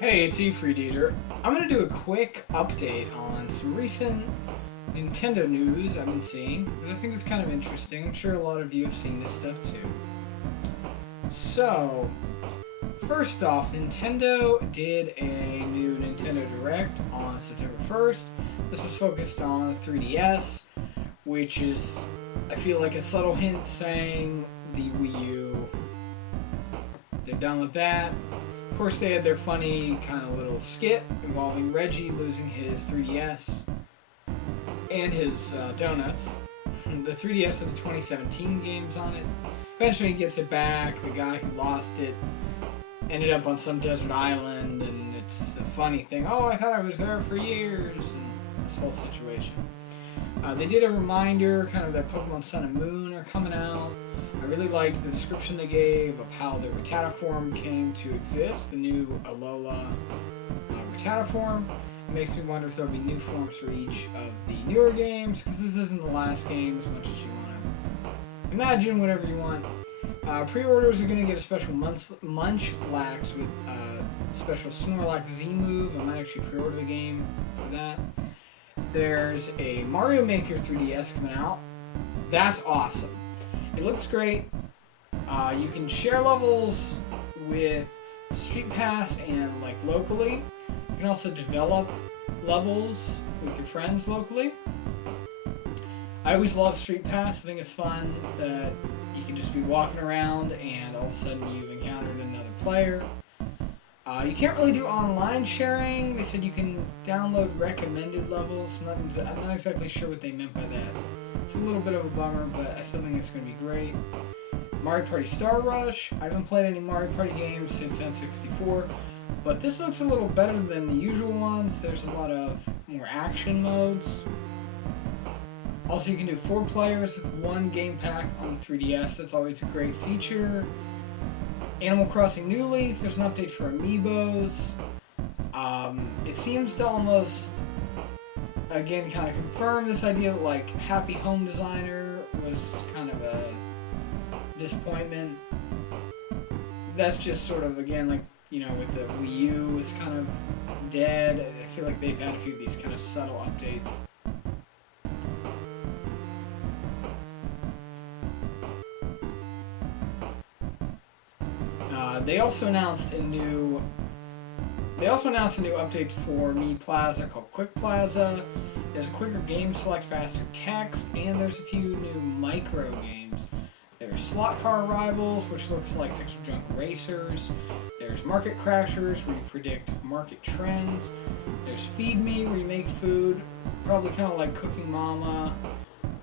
Hey, it's eFreeDeater. I'm going to do a quick update on some recent Nintendo news I've been seeing that I think is kind of interesting. I'm sure a lot of you have seen this stuff too. So, first off, Nintendo did a new Nintendo Direct on September 1st. This was focused on the 3DS, which is, I feel like, a subtle hint saying the Wii U. They're done with that. Of course, they had their funny kind of little skit involving Reggie losing his 3DS and his donuts. The 3DS had the 2017 games on it. Eventually, he gets it back. The guy who lost it ended up on some desert island, and it's a funny thing. Oh, I thought I was there for years, and this whole situation. They did a reminder, kind of that Pokemon Sun and Moon are coming out. I really liked the description they gave of how the Rattata form came to exist, the new Alola Rattata form. It makes me wonder if there'll be new forms for each of the newer games, because this isn't the last game as much as you want to imagine whatever you want. Pre-orders are going to get a special Munchlax with special Snorlax Z move. I might actually pre-order the game for that. There's a Mario Maker 3DS coming out. That's awesome. It looks great. You can share levels with Street Pass and locally. You can also develop levels with your friends locally. I always love Street Pass. I think it's fun that you can just be walking around and all of a sudden you've encountered another player. You can't really do online sharing. They said you can download recommended levels. I'm not exactly sure what they meant by that. It's a little bit of a bummer, but I still think it's going to be great. Mario Party Star Rush. I haven't played any Mario Party games since N64, but this looks a little better than the usual ones. There's a lot of more action modes. Also, you can do 4 players with 1 game pack on the 3DS. That's always a great feature. Animal Crossing New Leaf, there's an update for Amiibos. It seems to almost, again, kind of confirm this idea that Happy Home Designer was kind of a disappointment. That's just sort of, again, with the Wii U, it's kind of dead. I feel like they've had a few of these kind of subtle updates. They also announced a new update for Mii Plaza called Quick Plaza. There's a quicker game select, faster text, and there's a few new micro games. There's Slot Car Rivals, which looks like Pixel Junk Racers. There's Market Crashers, where you predict market trends. There's Feed Me, where you make food, probably kind of like Cooking Mama,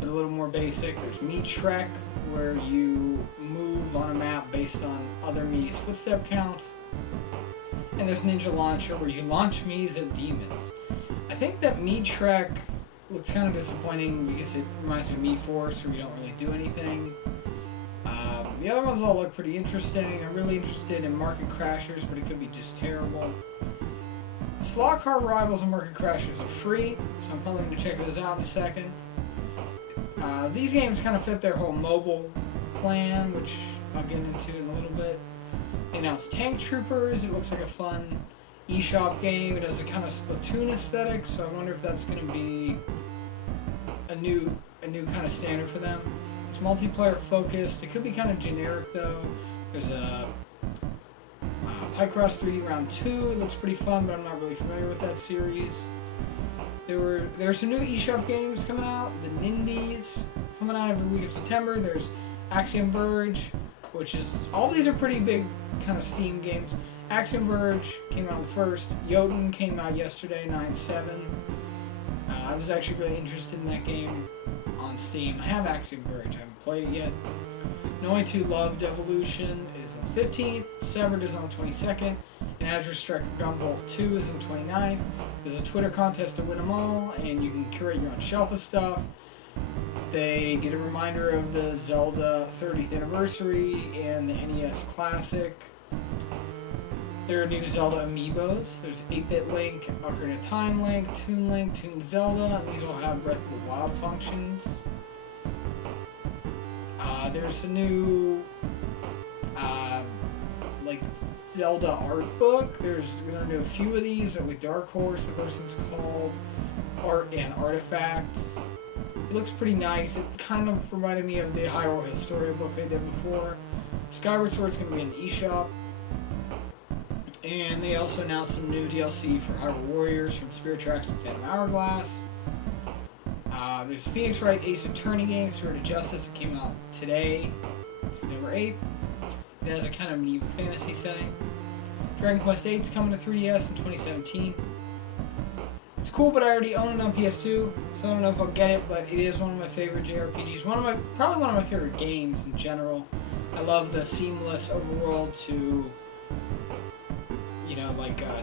but a little more basic. There's Mii Trek, where you move on a map based on other Mii's footstep counts. And there's Ninja Launcher, where you launch Mii's at demons. I think that Mii Trek looks kind of disappointing because it reminds me of Mii Force, where you don't really do anything. The other ones all look pretty interesting. I'm really interested in Market Crashers, but it could be just terrible. Slot Car Rivals and Market Crashers are free, so I'm probably going to check those out in a second. These games kind of fit their whole mobile plan, which I'll get into in a little bit. They announced Tank Troopers. It looks like a fun eShop game. It has a kind of Splatoon aesthetic, so I wonder if that's going to be a new kind of standard for them. It's multiplayer focused. It could be kind of generic though. There's a Picross 3D Round 2. It looks pretty fun, but I'm not really familiar with that series. There's some new eShop games coming out. The Nindies coming out every week of September. There's Axiom Verge, which is, all these are pretty big kind of Steam games. Axiom Verge came out first. Jotun came out yesterday, 9/7. I was actually really interested in that game on Steam. I have Axiom Verge. I haven't played it yet. No 2 Loved Evolution is on the 15th. Severed is on the 22nd. And Azure Strike Gunvolt 2 is on the 29th. There's a Twitter contest to win them all, and you can curate your own shelf of stuff. They did a reminder of the Zelda 30th anniversary and the NES Classic. There are new Zelda amiibos. There's 8-Bit Link, Ocarina of Time Link, Toon Zelda, and these all have Breath of the Wild functions. There's a new like Zelda art book. There's gonna do a few of these with Dark Horse. The first one's called Art and Artifacts. It looks pretty nice. It kind of reminded me of the Hyrule Historia book they did before. Skyward Sword's gonna be in the eShop. And they also announced some new DLC for Hyrule Warriors from Spirit Tracks and Phantom Hourglass. There's Phoenix Wright Ace Attorney game, Spirit of Justice. It came out today, September 8th. It has a kind of medieval fantasy setting. Dragon Quest VIII is coming to 3DS in 2017. It's cool, but I already own it on PS2, so I don't know if I'll get it, but it is one of my favorite JRPGs. Probably one of my favorite games in general. I love the seamless overworld to,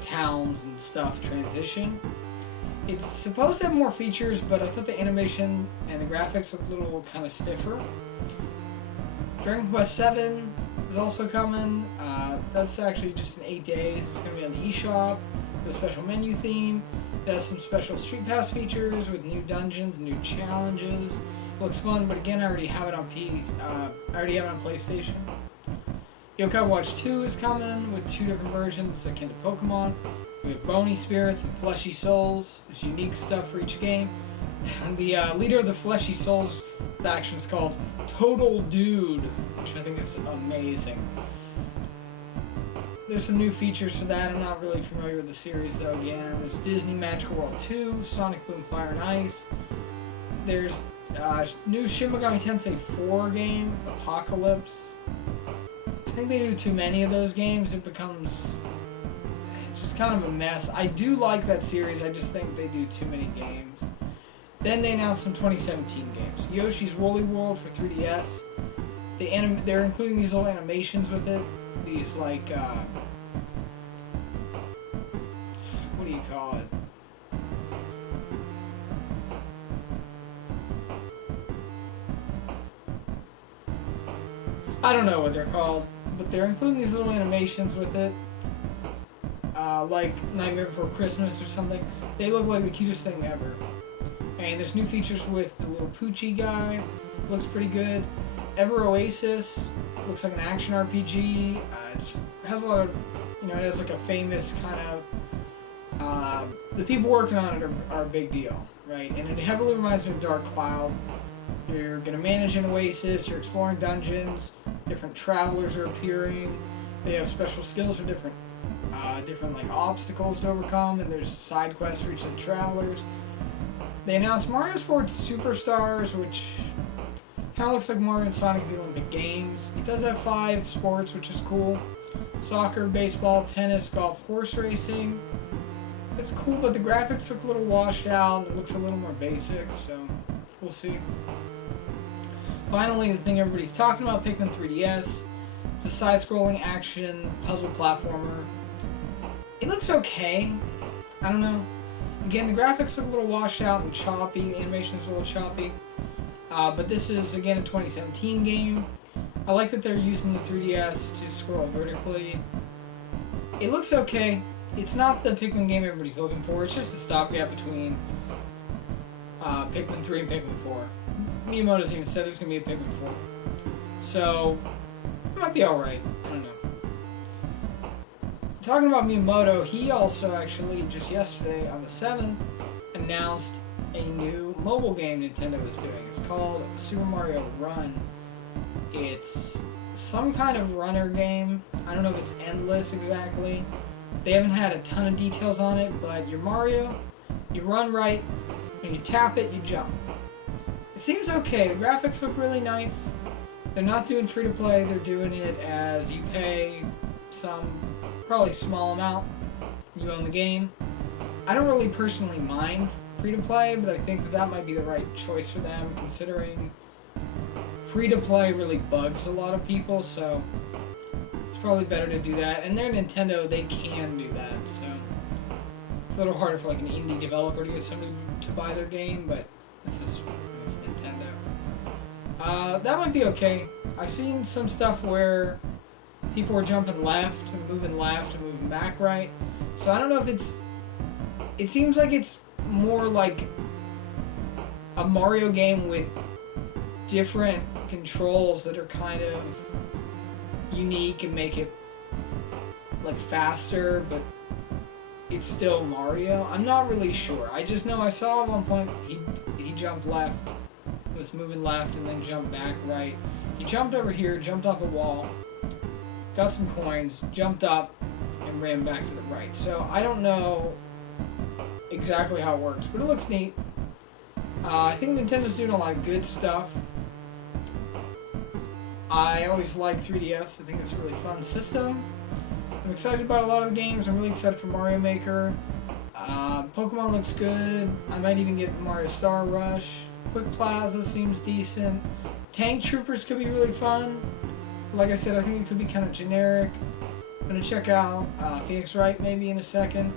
towns and stuff transition. It's supposed to have more features, but I thought the animation and the graphics looked a little kind of stiffer. Dragon Quest VII is also coming. That's actually just in 8 days. It's going to be on the eShop with a special menu theme. It has some special Street Pass features with new dungeons, new challenges. It looks fun, but again, I already have it on PlayStation. Yokai Watch 2 is coming with 2 different versions akin to Pokemon. We have Bony Spirits and Fleshy Souls. There's unique stuff for each game. The leader of the Fleshy Souls faction is called Total Dude, which I think is amazing. There's some new features for that. I'm not really familiar with the series though. Again, there's Disney Magical World 2, Sonic Boom Fire and Ice. There's new Shin Megami Tensei 4 game, Apocalypse. I think they do too many of those games. It becomes just kind of a mess. I do like that series. I just think they do too many games. Then they announced some 2017 games. Yoshi's Woolly World for 3DS. They're including these little animations with it. These what do you call it? I don't know what they're called, but they're including these little animations with it. Like Nightmare Before Christmas or something. They look like the cutest thing ever. And there's new features with the little Poochie guy. Looks pretty good. Ever Oasis looks like an action RPG. It has a lot of, it has like a famous kind of. The people working on it are a big deal, right? And it heavily reminds me of Dark Cloud. You're gonna manage an oasis. You're exploring dungeons. Different travelers are appearing. They have special skills for different obstacles to overcome, and there's side quests for each of the travelers. They announced Mario Sports Superstars, which kind of looks like Mario and Sonic at the Olympic Games. It does have 5 sports, which is cool. Soccer, baseball, tennis, golf, horse racing. It's cool, but the graphics look a little washed out. It looks a little more basic, so we'll see. Finally, the thing everybody's talking about, Pikmin 3DS. It's a side-scrolling action puzzle platformer. It looks okay. I don't know. Again, the graphics look a little washed out and choppy. The animation is a little choppy. But this is, again, a 2017 game. I like that they're using the 3DS to scroll vertically. It looks okay. It's not the Pikmin game everybody's looking for. It's just a stopgap between Pikmin 3 and Pikmin 4. Miyamoto's even said there's going to be a Pikmin 4. So, it might be alright. I don't know. Talking about Miyamoto, he also actually, just yesterday, on the 7th, announced a new mobile game Nintendo is doing. It's called Super Mario Run. It's some kind of runner game. I don't know if it's endless exactly. They haven't had a ton of details on it, but you're Mario, you run right, and you tap it, you jump. It seems okay. The graphics look really nice. They're not doing free-to-play. They're doing it as you pay some, probably small amount. You own the game. I don't really personally mind free-to-play, but I think that might be the right choice for them, considering free-to-play really bugs a lot of people, so it's probably better to do that. And they're Nintendo, they can do that, so it's a little harder for like an indie developer to get somebody to buy their game, but this is Nintendo. That might be okay. I've seen some stuff where people were jumping left and moving back right, so I don't know if it seems like it's more like a Mario game with different controls that are kind of unique and make it like faster, but it's still Mario. I'm not really sure. I just know I saw at one point he jumped left, was moving left, and then jumped back right. He jumped over here, jumped off a wall, got some coins, jumped up, and ran back to the right. So I don't know exactly how it works, but it looks neat. I think Nintendo's doing a lot of good stuff. I always like 3DS. I think it's a really fun system. I'm excited about a lot of the games. I'm really excited for Mario Maker. Pokemon looks good. I might even get Mario Star Rush. Quick Plaza seems decent. Tank Troopers could be really fun. Like I said, I think it could be kind of generic. I'm going to check out Phoenix Wright maybe in a second.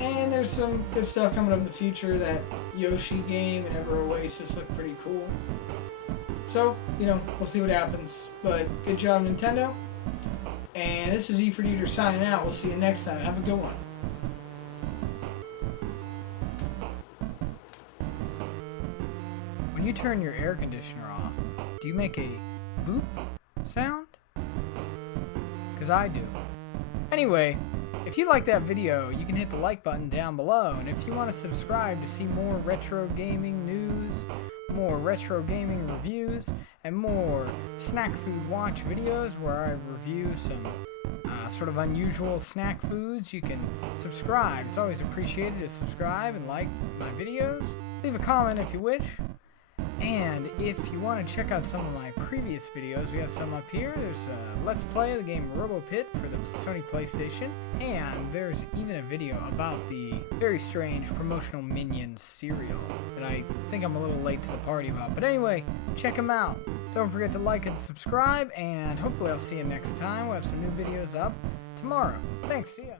And there's some good stuff coming up in the future. That Yoshi game and Ever Oasis look pretty cool. So, we'll see what happens. But good job, Nintendo. And this is E for Dieter signing out. We'll see you next time. Have a good one. When you turn your air conditioner off, do you make a boop sound? Because I do. Anyway, if you like that video, you can hit the like button down below. And if you want to subscribe to see more retro gaming news, more retro gaming reviews, and more snack food watch videos where I review some sort of unusual snack foods, you can subscribe. It's always appreciated to subscribe and like my videos. Leave a comment if you wish. And if you want to check out some of my previous videos, we have some up here. There's Let's Play the game RoboPit for the Sony PlayStation. And there's even a video about the very strange promotional Minions cereal that I think I'm a little late to the party about. But anyway, check them out. Don't forget to like and subscribe, and hopefully I'll see you next time. We'll have some new videos up tomorrow. Thanks, see ya.